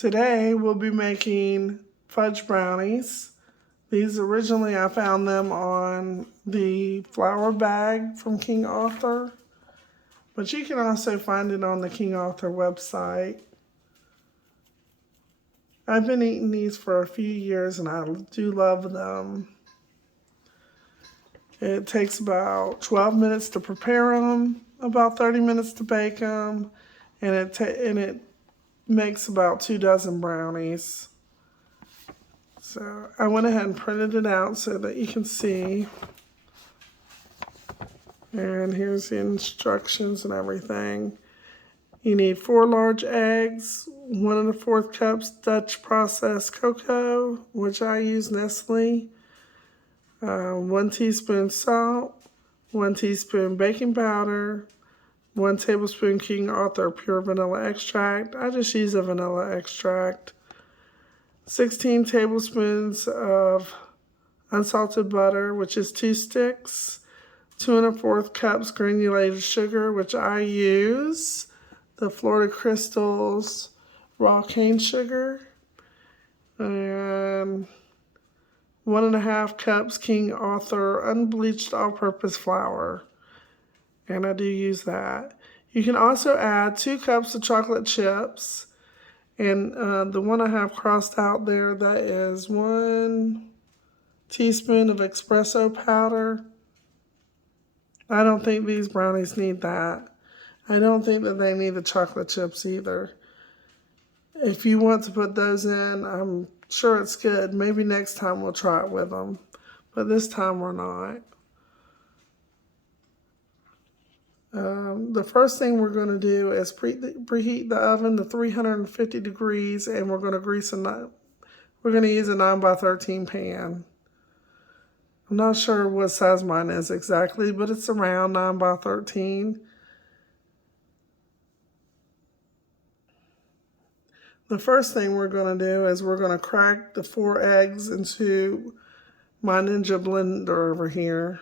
Today we'll be making fudge brownies. These originally I found them on the flour bag from King Arthur, but you can also find it on the King Arthur website. I've been eating these for a few years and I do love them. It takes about 12 minutes to prepare them, about 30 minutes to bake them, and it makes about 2 dozen brownies. So I went ahead and printed it out so that you can see. And here's the instructions and everything. You need 4 large eggs, 1 1/4 cups Dutch processed cocoa, which I use Nestle, 1 teaspoon salt, 1 teaspoon baking powder, 1 tablespoon King Arthur pure vanilla extract. I just use a vanilla extract. 16 tablespoons of unsalted butter, which is 2 sticks. 2 1/4 cups granulated sugar, which I use the Florida Crystals raw cane sugar. And 1 1/2 cups King Arthur unbleached all-purpose flour. And I do use that. You can also add 2 cups of chocolate chips. And the one I have crossed out there, that is 1 teaspoon of espresso powder. I don't think these brownies need that. I don't think that they need the chocolate chips either. If you want to put those in, I'm sure it's good. Maybe next time we'll try it with them. But this time we're not. The first thing we're going to do is preheat the oven to 350 degrees, and we're going to use a 9x13 pan. I'm not sure what size mine is exactly, but it's around 9x13. The first thing we're going to do is we're going to crack the 4 eggs into my Ninja blender over here,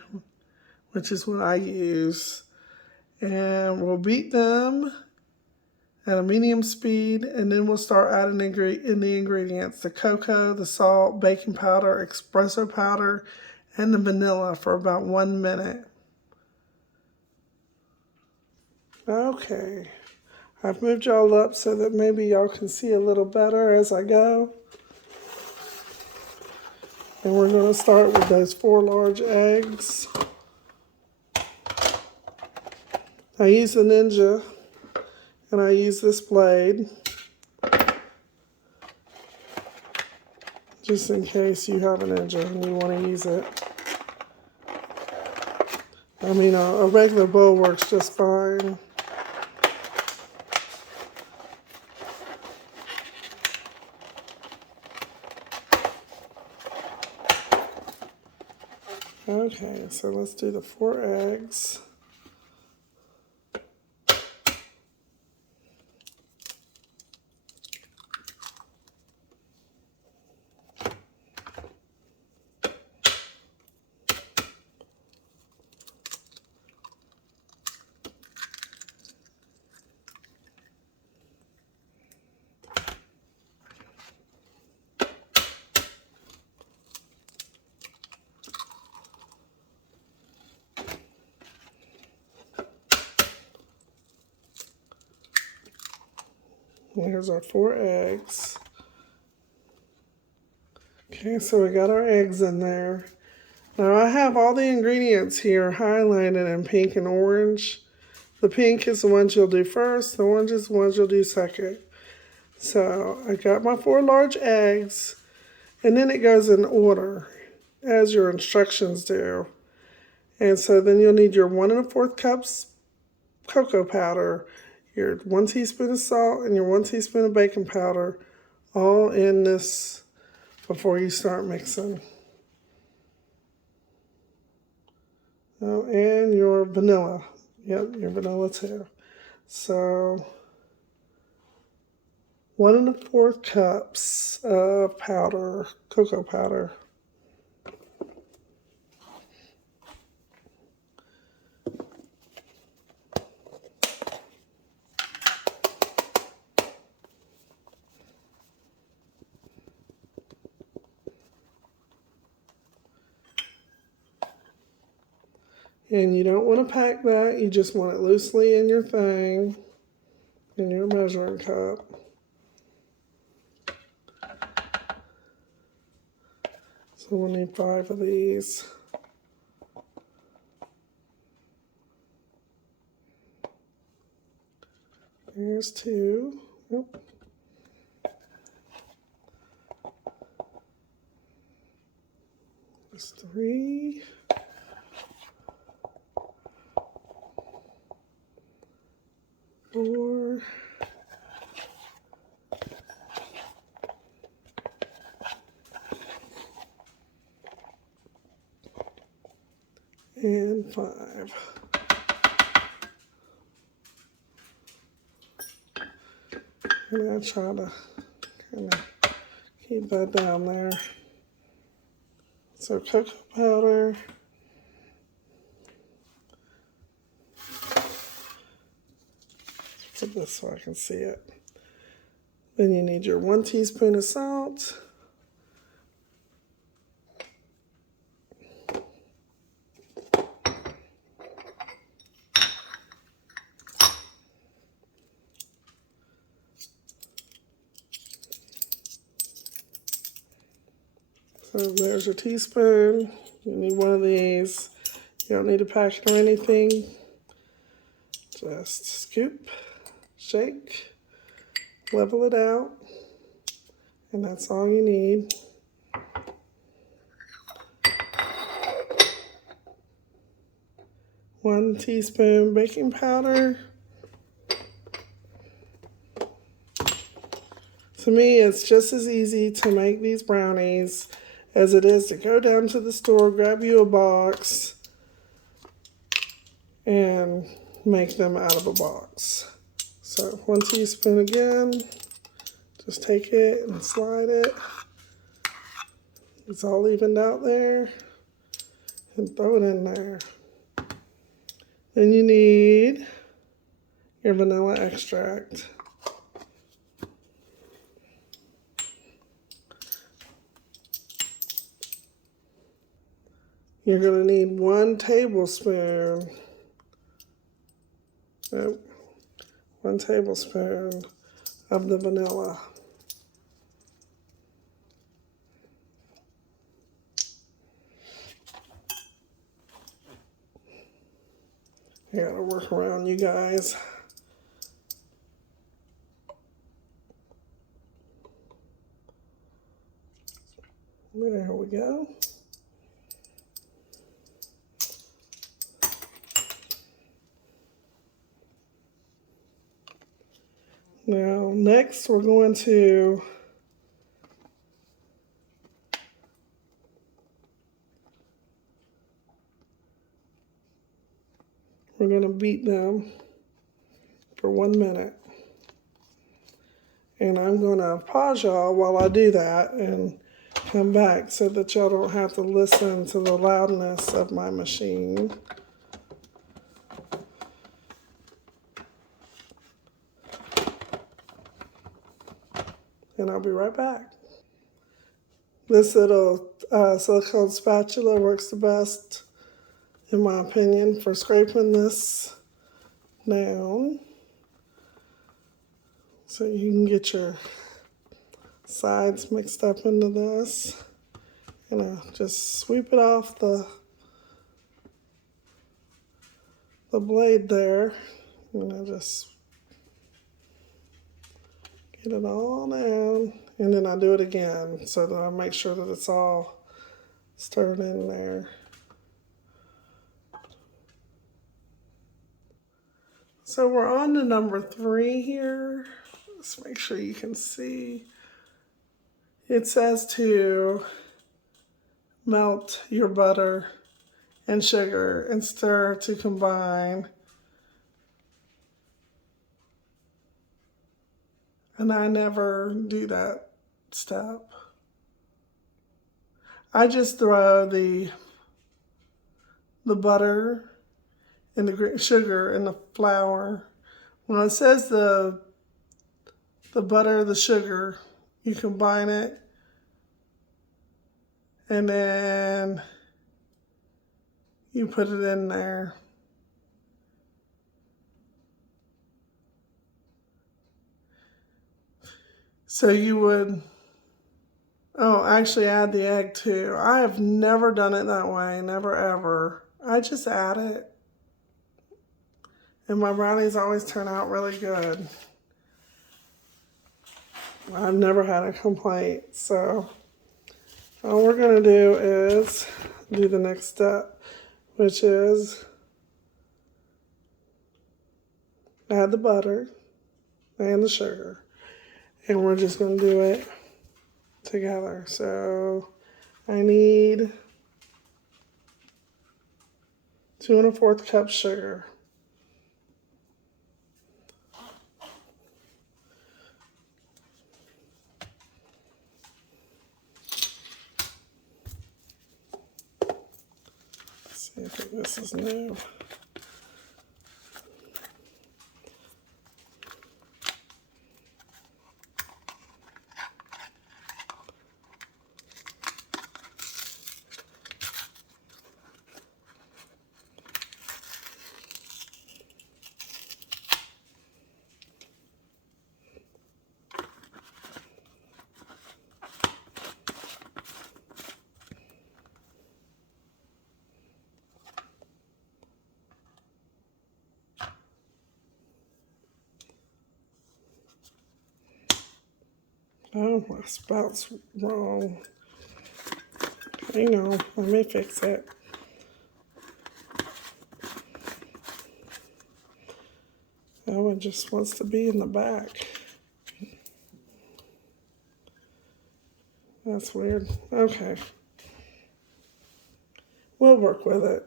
which is what I use. And we'll beat them at a medium speed, and then we'll start adding in the ingredients: the cocoa, the salt, baking powder, espresso powder, and the vanilla for about 1 minute. Okay, I've moved y'all up so that maybe y'all can see a little better as I go. And we're going to start with those 4 large eggs. I use the Ninja, and I use this blade, just in case you have a Ninja and you want to use it. I mean, a regular bowl works just fine. Okay, so let's do the 4 eggs. Here's our 4 eggs. Okay, so we got our eggs in there. Now I have all the ingredients here highlighted in pink and orange. The pink is the ones you'll do first, the orange is the ones you'll do second. So I got my 4 large eggs, and then it goes in order as your instructions do. And so then you'll need your 1 1/4 cups cocoa powder, your 1 teaspoon of salt, and your 1 teaspoon of baking powder, all in this before you start mixing. Oh, and your vanilla. Yep, your vanilla too. So 1 1/4 cups of powder, cocoa powder. And you don't want to pack that, you just want it loosely in your thing, in your measuring cup. So we'll need 5 of these. There's 2. Yep. There's 3. 4. And 5. And I try to kind of keep that down there. So cocoa powder. Put this so I can see it. Then you need your 1 teaspoon of salt. So there's your teaspoon. You need 1 of these. You don't need to pack it or anything. Just scoop, shake, level it out, and that's all you need. One teaspoon baking powder. To me, it's just as easy to make these brownies as it is to go down to the store, grab you a box, and make them out of a box. So 1 teaspoon again. Just take it and slide it. It's all evened out there. And throw it in there. Then you need your vanilla extract. You're going to need 1 tablespoon. Nope. 1 tablespoon of the vanilla. I gotta work around you guys. There we go. Now, next we're going to beat them for 1 minute. And I'm going to pause y'all while I do that and come back so that y'all don't have to listen to the loudness of my machine. And I'll be right back. This little silicone spatula works the best, in my opinion, for scraping this down. So you can get your sides mixed up into this. And just sweep it off the blade there. And I just get it all down. And then I do it again so that I make sure that it's all stirred in there. So we're on to number 3 here. Let's make sure you can see. It says to melt your butter and sugar and stir to combine. And I never do that step. I just throw the butter and the sugar and the flour. When it says the butter, the sugar, you combine it, and then you put it in there. So you would, oh, actually add the egg too. I have never done it that way, never ever. I just add it. And my brownies always turn out really good. I've never had a complaint. So all we're gonna do is do the next step, which is add the butter and the sugar. And we're just gonna do it together. So I need 2 1/4 cups sugar. Let's see if this is new. Oh, my spout's wrong. Hang on, let me fix it. Oh, it just wants to be in the back. That's weird. Okay. We'll work with it.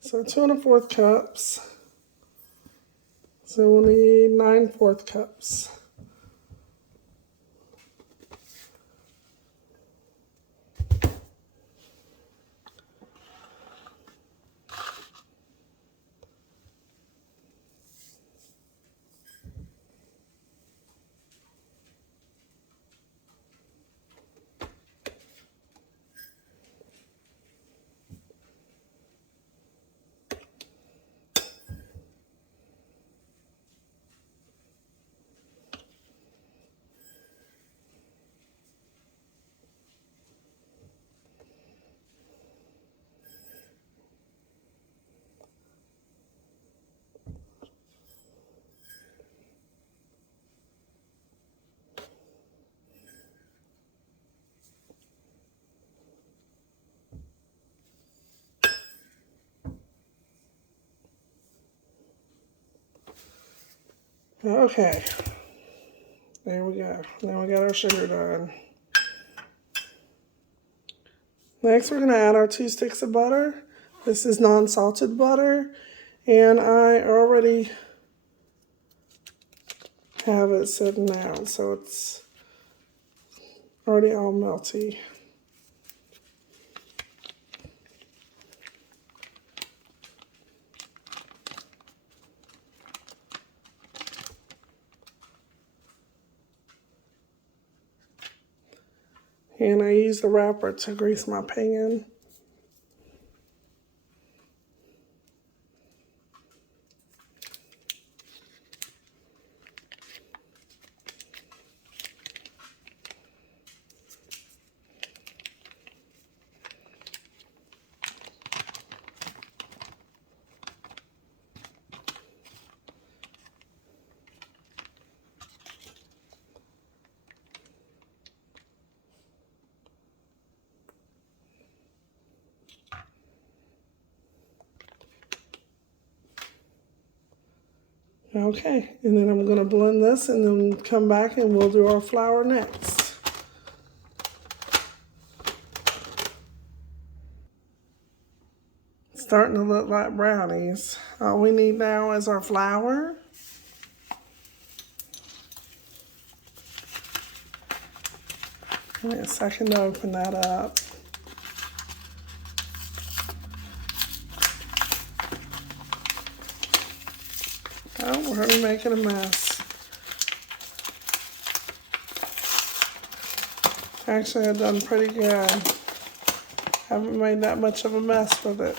So 2 1/4 cups. So we'll need 9/4 cups. Okay, there we go. Now we got our sugar done. Next, we're gonna add our 2 sticks of butter. This is non-salted butter, and I already have it sitting out, so it's already all melty. And I use the wrapper to grease my pan. Okay, and then I'm gonna blend this and then come back and we'll do our flour next. It's starting to look like brownies. All we need now is our flour. Give me a second to open that up. Oh, we're already making a mess. Actually, I've done pretty good. Haven't made that much of a mess with it.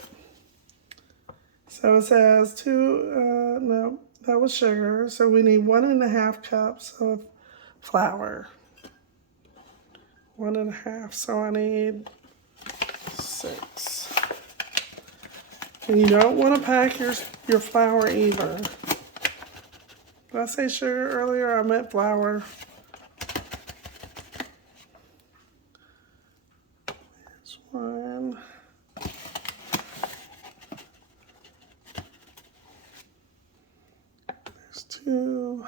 So it says no, that was sugar. So we need 1.5 cups of flour. 1.5, so I need 6. And you don't want to pack your flour either. Did I say sugar earlier? I meant flour. There's 1. There's 2.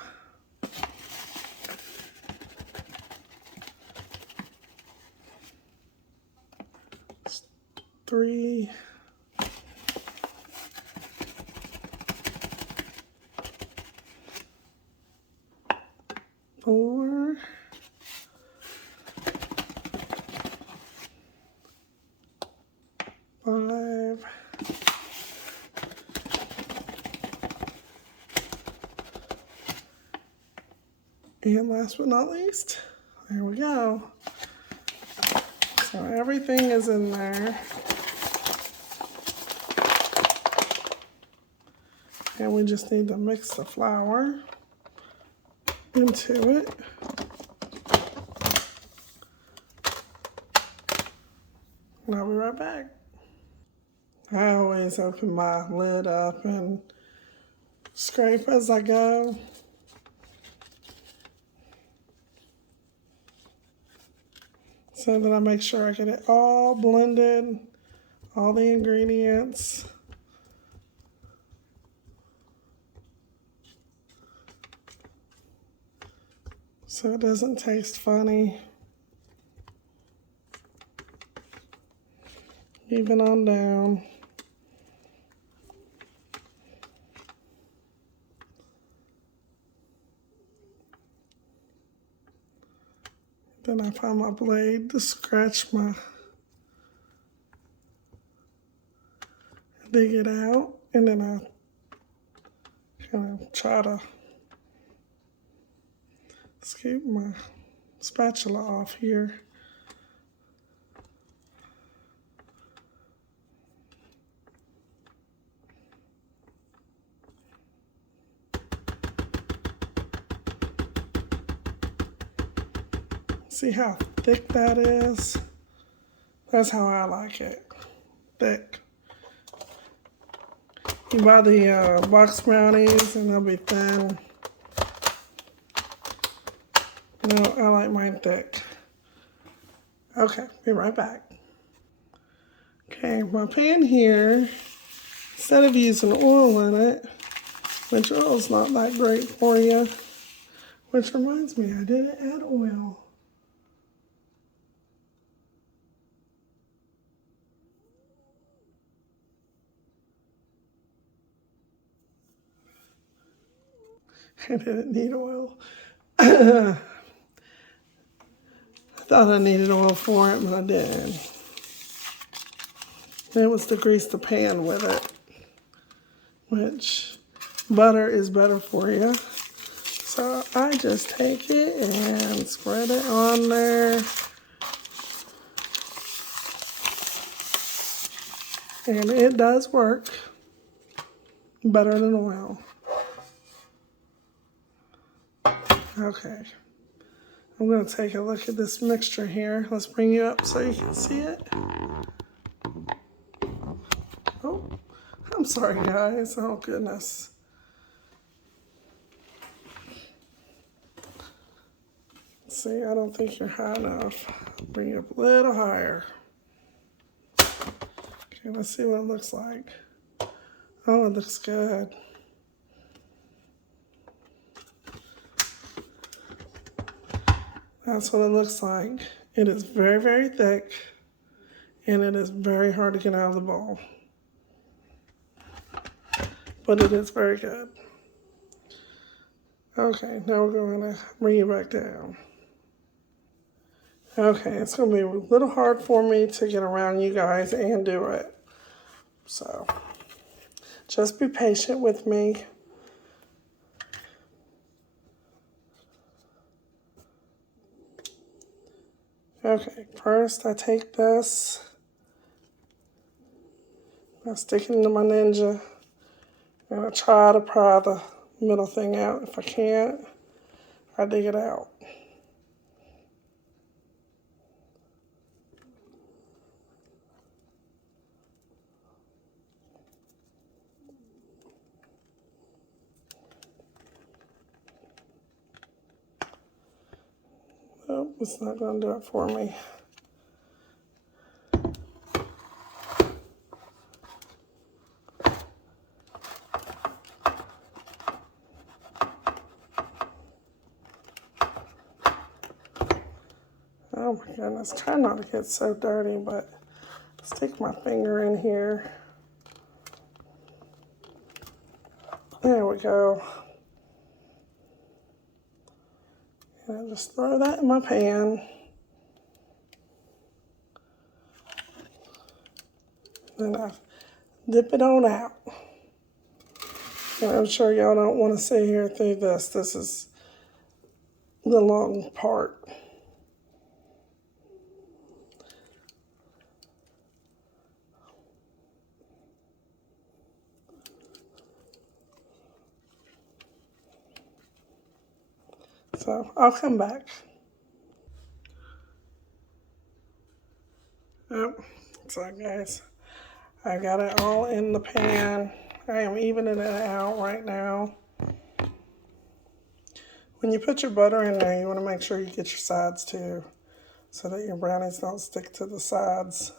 There's 3. 4. 5. And last but not least, there we go. So everything is in there. And we just need to mix the flour into it. And I'll be right back. I always open my lid up and scrape as I go. So that I make sure I get it all blended, all the ingredients. So it doesn't taste funny. Even on down. Then I find my blade to scratch dig it out, and then I kind of try to scoop my spatula off here. See how thick that is? That's how I like it, thick. You buy the box brownies and they'll be thin. No, I like mine thick. Okay, be right back. Okay, my pan here, instead of using oil in it, which oil's not that great for you, which reminds me, I didn't add oil. I didn't need oil. I thought I needed oil for it, but I didn't. It was to grease the pan with it, which butter is better for you. So I just take it and spread it on there. And it does work better than oil. Okay, I'm going to take a look at this mixture here. Let's bring you up so you can see it. Oh, I'm sorry guys, oh goodness. See, I don't think you're high enough. Bring you up a little higher. Okay, let's see what it looks like. Oh, it looks good. That's what it looks like. It is very, very thick, and it is very hard to get out of the bowl. But it is very good. Okay, now we're going to bring you back down. Okay, it's going to be a little hard for me to get around you guys and do it. So, just be patient with me. Okay, first I take this, I stick it into my Ninja, I'm going to try to pry the middle thing out. If I can't, I dig it out. Oh, it's not going to do it for me. Oh my goodness, try not to get so dirty, but stick my finger in here. There we go. And I just throw that in my pan. Then I dip it on out. And I'm sure y'all don't want to sit here through this. This is the long part. So I'll come back. Oh, so guys, I got it all in the pan. I am evening it out right now. When you put your butter in there, you want to make sure you get your sides too, so that your brownies don't stick to the sides.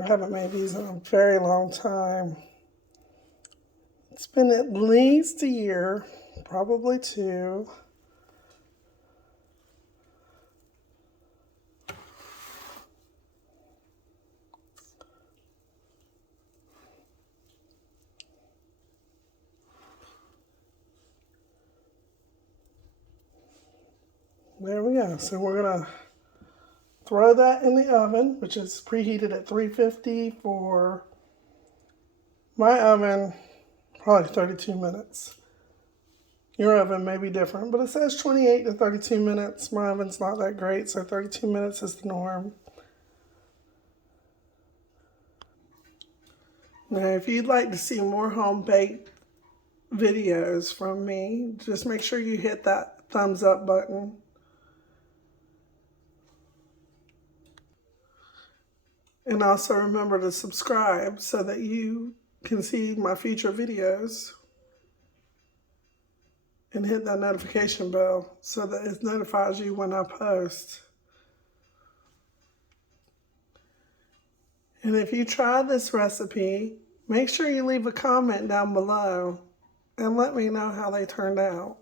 I haven't made these in a very long time. It's been at least a year, probably 2. There we go. So we're gonna throw that in the oven, which is preheated at 350 for my oven, probably 32 minutes. Your oven may be different, but it says 28 to 32 minutes. My oven's not that great, so 32 minutes is the norm. Now, if you'd like to see more home-baked videos from me, just make sure you hit that thumbs up button. And also remember to subscribe so that you can see my future videos. And hit that notification bell so that it notifies you when I post. And if you try this recipe, make sure you leave a comment down below and let me know how they turned out.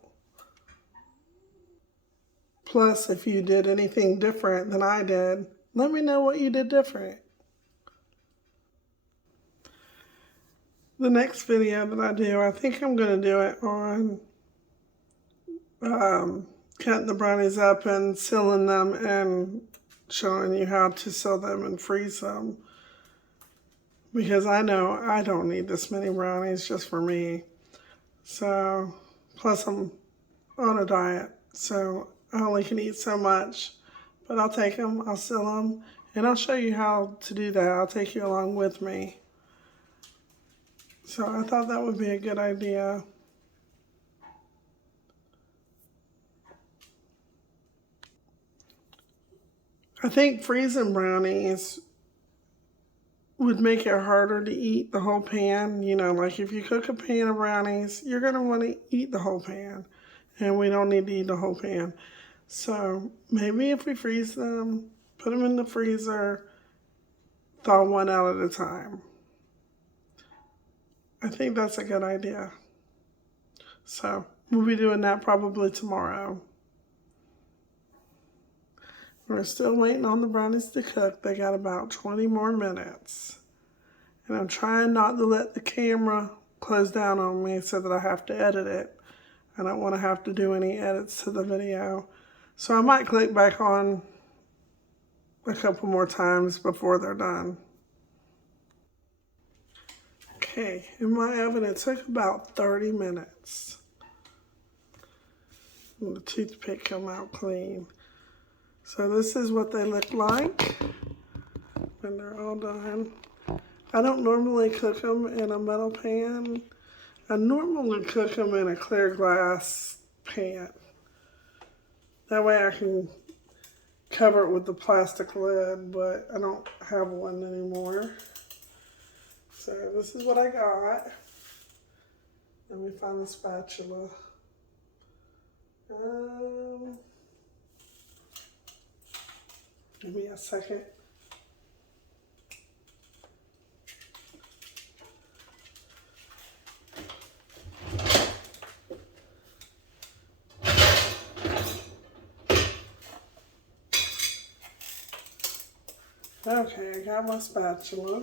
Plus, if you did anything different than I did, let me know what you did different. The next video that I do, I think I'm going to do it on cutting the brownies up and sealing them and showing you how to seal them and freeze them. Because I know I don't need this many brownies just for me. So, plus I'm on a diet, so I only can eat so much. But I'll take them, I'll seal them, and I'll show you how to do that. I'll take you along with me. So I thought that would be a good idea. I think freezing brownies would make it harder to eat the whole pan. You know, like if you cook a pan of brownies, you're going to want to eat the whole pan. And we don't need to eat the whole pan. So maybe if we freeze them, put them in the freezer, thaw one out at a time. I think that's a good idea. So we'll be doing that probably tomorrow. We're still waiting on the brownies to cook. They got about 20 more minutes. And I'm trying not to let the camera close down on me so that I have to edit it. I don't want to have to do any edits to the video. So I might click back on a couple more times before they're done. Okay, in my oven it took about 30 minutes. And the toothpick come out clean. So this is what they look like when they're all done. I don't normally cook them in a metal pan. I normally cook them in a clear glass pan. That way I can cover it with the plastic lid, but I don't have one anymore. So this is what I got. Let me find the spatula. Give me a second. Okay, I got my spatula.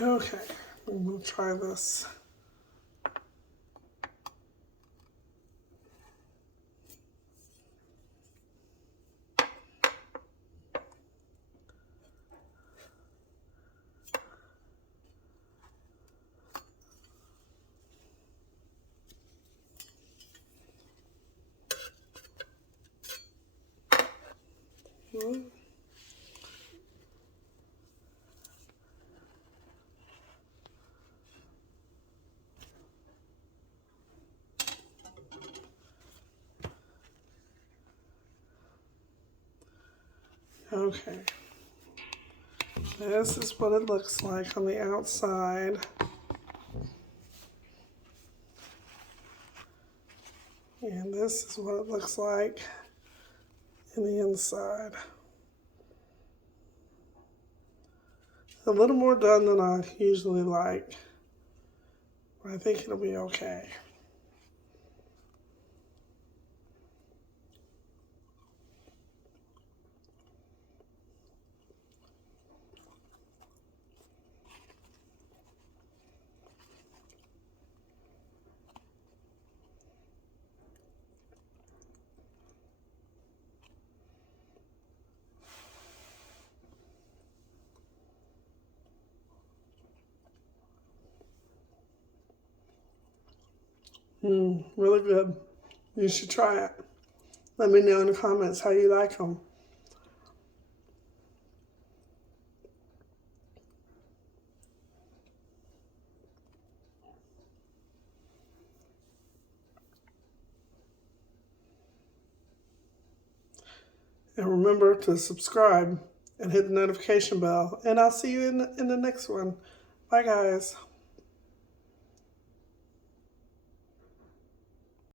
Okay, we'll try this. Okay, this is what it looks like on the outside. And this is what it looks like in the inside. A little more done than I usually like, but I think it'll be okay. Really good. You should try it. Let me know in the comments how you like them. And remember to subscribe and hit the notification bell. And I'll see you in the next one. Bye, guys.